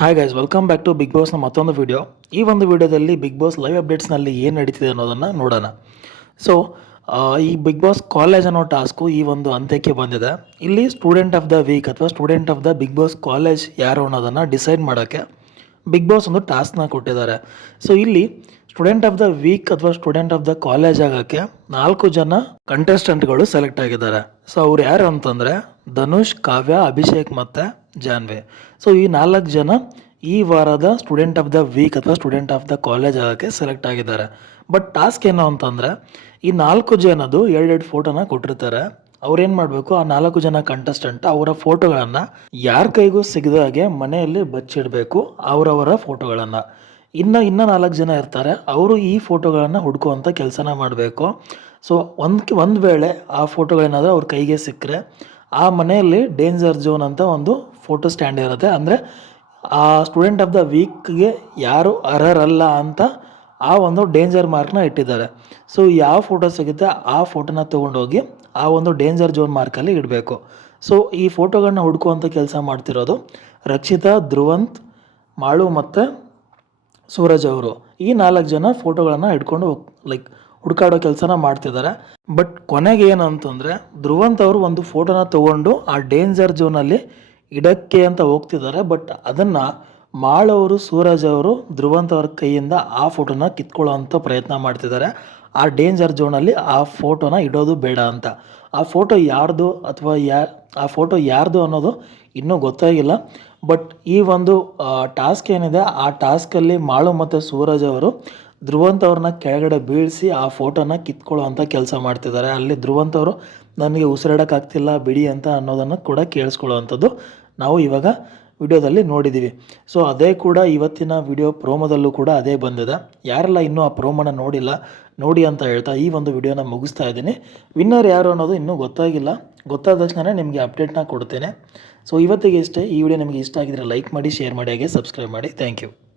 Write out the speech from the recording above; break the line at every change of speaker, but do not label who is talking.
Hi guys welcome back to big ಬಾಸ್ನ ಮತ್ತೊಂದು video ಈ ಒಂದು ವಿಡಿಯೋದಲ್ಲಿ ಬಿಗ್ ಬಾಸ್ ಲೈವ್ ಅಪ್ಡೇಟ್ಸ್ನಲ್ಲಿ ಏನು ನಡೀತಿದೆ ಅನ್ನೋದನ್ನು ನೋಡೋಣ. ಸೊ ಈ ಬಿಗ್ ಬಾಸ್ ಕಾಲೇಜ್ ಅನ್ನೋ ಟಾಸ್ಕು ಈ ಒಂದು ಅಂತ್ಯಕ್ಕೆ ಬಂದಿದೆ. ಇಲ್ಲಿ ಸ್ಟೂಡೆಂಟ್ ಆಫ್ ದ ವೀಕ್ ಅಥವಾ student of the big boss college ಯಾರು ಅನ್ನೋದನ್ನು ಡಿಸೈಡ್ ಮಾಡೋಕ್ಕೆ ಬಿಗ್ ಬಾಸ್ ಒಂದು ಟಾಸ್ಕ್ನ ಕೊಟ್ಟಿದ್ದಾರೆ. ಸೊ ಇಲ್ಲಿ ಸ್ಟೂಡೆಂಟ್ ಆಫ್ ದ ವೀಕ್ ಅಥವಾ ಸ್ಟೂಡೆಂಟ್ ಆಫ್ ದ ಕಾಲೇಜ್ ಆಗೋಕ್ಕೆ ನಾಲ್ಕು ಜನ ಕಂಟೆಸ್ಟೆಂಟ್ಗಳು ಸೆಲೆಕ್ಟ್ ಆಗಿದ್ದಾರೆ. ಸೊ ಅವ್ರು ಯಾರು ಅಂತಂದರೆ ಧನುಷ್, ಕಾವ್ಯ, ಅಭಿಷೇಕ್ ಮತ್ತು ಜಾನ್ವಿ. ಸೊ ಈ ನಾಲ್ಕು ಜನ ಈ ವಾರದ ಸ್ಟೂಡೆಂಟ್ ಆಫ್ ದ ವೀಕ್ ಅಥವಾ ಸ್ಟೂಡೆಂಟ್ ಆಫ್ ದ ಕಾಲೇಜ್ ಆಗೋಕ್ಕೆ ಸೆಲೆಕ್ಟ್ ಆಗಿದ್ದಾರೆ. ಬಟ್ ಟಾಸ್ಕ್ ಏನು ಅಂತಂದರೆ, ಈ ನಾಲ್ಕು ಜನದು ಎರಡೆರಡು ಫೋಟೋನ ಕೊಟ್ಟಿರ್ತಾರೆ. ಅವ್ರೇನು ಮಾಡಬೇಕು? ಆ ನಾಲ್ಕು ಜನ ಕಂಟೆಸ್ಟೆಂಟ್ ಅವರ ಫೋಟೋಗಳನ್ನು ಯಾರ ಕೈಗೂ ಸಿಗದ ಹಾಗೆ ಮನೆಯಲ್ಲಿ ಬಚ್ಚಿಡಬೇಕು ಅವರವರ ಫೋಟೋಗಳನ್ನು ಇನ್ನು, ಇನ್ನೂ ನಾಲ್ಕು ಜನ ಇರ್ತಾರೆ. ಅವರು ಈ ಫೋಟೋಗಳನ್ನು ಹುಡುಕುವಂಥ ಕೆಲಸನ ಮಾಡಬೇಕು. ಸೊ ಒಂದು ಒಂದು ವೇಳೆ ಆ ಫೋಟೋಗಳೇನಾದರೂ ಅವ್ರ ಕೈಗೆ ಸಿಕ್ಕರೆ, ಆ ಮನೆಯಲ್ಲಿ ಡೇಂಜರ್ ಝೋನ್ ಅಂತ ಒಂದು ಫೋಟೋ ಸ್ಟ್ಯಾಂಡ್ ಇರುತ್ತೆ. ಅಂದರೆ ಆ ಸ್ಟೂಡೆಂಟ್ ಆಫ್ ದ ವೀಕ್ಗೆ ಯಾರು ಅರ್ಹರಲ್ಲ ಅಂತ ಆ ಒಂದು ಡೇಂಜರ್ ಮಾರ್ಕ್ನ ಇಟ್ಟಿದ್ದಾರೆ. ಸೊ ಯಾವ ಫೋಟೋ ಸಿಗುತ್ತೆ ಆ ಫೋಟೋನ ತೊಗೊಂಡೋಗಿ ಆ ಒಂದು ಡೇಂಜರ್ ಜೋನ್ ಮಾರ್ಕಲ್ಲಿ ಇಡಬೇಕು. ಸೊ ಈ ಫೋಟೋಗಳನ್ನ ಹುಡುಕುವಂಥ ಕೆಲಸ ಮಾಡ್ತಿರೋದು ರಕ್ಷಿತಾ, ಧ್ರುವಂತ್, ಮಾಳು ಮತ್ತು ಸೂರಜ್ ಅವರು. ಈ ನಾಲ್ಕು ಜನ ಫೋಟೋಗಳನ್ನು ಇಟ್ಕೊಂಡು ಲೈಕ್ ಹುಡುಕಾಡೋ ಕೆಲಸನ ಮಾಡ್ತಿದ್ದಾರೆ. ಬಟ್ ಕೊನೆಗೆ ಏನು ಧ್ರುವಂತ್ ಅವರು ಒಂದು ಫೋಟೋನ ತೊಗೊಂಡು ಆ ಡೇಂಜರ್ ಝೋನಲ್ಲಿ ಇಡಕ್ಕೆ ಅಂತ ಹೋಗ್ತಿದ್ದಾರೆ ಬಟ್ ಅದನ್ನು ಮಾಳವರು, ಸೂರಜ್ ಅವರು ಧ್ರುವಂತ ಅವ್ರ ಕೈಯಿಂದ ಆ ಫೋಟೋನ ಕಿತ್ಕೊಳ್ಳೋ ಅಂಥ ಪ್ರಯತ್ನ ಮಾಡ್ತಿದ್ದಾರೆ. ಆ ಡೇಂಜರ್ ಝೋನಲ್ಲಿ ಆ ಫೋಟೋನ ಇಡೋದು ಬೇಡ ಅಂತ. ಆ ಫೋಟೋ ಯಾರ್ದು ಅಥವಾ ಯಾ, ಆ ಫೋಟೋ ಯಾರ್ದು ಅನ್ನೋದು ಇನ್ನೂ ಗೊತ್ತಾಗಿಲ್ಲ. ಬಟ್ ಈ ಒಂದು ಟಾಸ್ಕ್ ಏನಿದೆ, ಆ ಟಾಸ್ಕಲ್ಲಿ ಮಾಳು ಮತ್ತು ಸೂರಜ್ ಅವರು ಧ್ರುವಂತ್ ಅವ್ರನ್ನ ಕೆಳಗಡೆ ಬೀಳಿಸಿ ಆ ಫೋಟೋನ ಕಿತ್ಕೊಳ್ಳುವಂಥ ಕೆಲಸ ಮಾಡ್ತಿದ್ದಾರೆ. ಅಲ್ಲಿ ಧ್ರುವಂತ್ ಅವರು, ನನಗೆ ಉಸಿರಾಡೋಕ್ಕಾಗ್ತಿಲ್ಲ ಬಿಡಿ ಅಂತ ಅನ್ನೋದನ್ನು ಕೂಡ ಕೇಳಿಸ್ಕೊಳ್ಳೋವಂಥದ್ದು ನಾವು ಇವಾಗ ವಿಡಿಯೋದಲ್ಲಿ ನೋಡಿದ್ದೀವಿ ಸೊ ಅದೇ ಕೂಡ ಇವತ್ತಿನ ವಿಡಿಯೋ ಪ್ರೋಮೋದಲ್ಲೂ ಕೂಡ ಅದೇ ಬಂದಿದೆ. ಯಾರೆಲ್ಲ ಇನ್ನೂ ಆ ಪ್ರೋಮೋನ ನೋಡಿಲ್ಲ, ನೋಡಿ ಅಂತ ಹೇಳ್ತಾ ಈ ಒಂದು ವಿಡಿಯೋನ ಮುಗಿಸ್ತಾ ಇದ್ದೀನಿ. ವಿನ್ನರ್ ಯಾರು ಅನ್ನೋದು ಇನ್ನೂ ಗೊತ್ತಾಗಿಲ್ಲ. ಗೊತ್ತಾದ ತಕ್ಷಣ ನಿಮಗೆ ಅಪ್ಡೇಟ್ನ ಕೊಡ್ತೇನೆ. ಸೊ ಇವತ್ತಿಗೆ ಇಷ್ಟೇ. ಈ ವಿಡಿಯೋ ನಿಮಗೆ ಇಷ್ಟ ಆಗಿದ್ರೆ ಲೈಕ್ ಮಾಡಿ, ಶೇರ್ ಮಾಡಿ, ಹಾಗೆ ಸಬ್ಸ್ಕ್ರೈಬ್ ಮಾಡಿ. Thank you.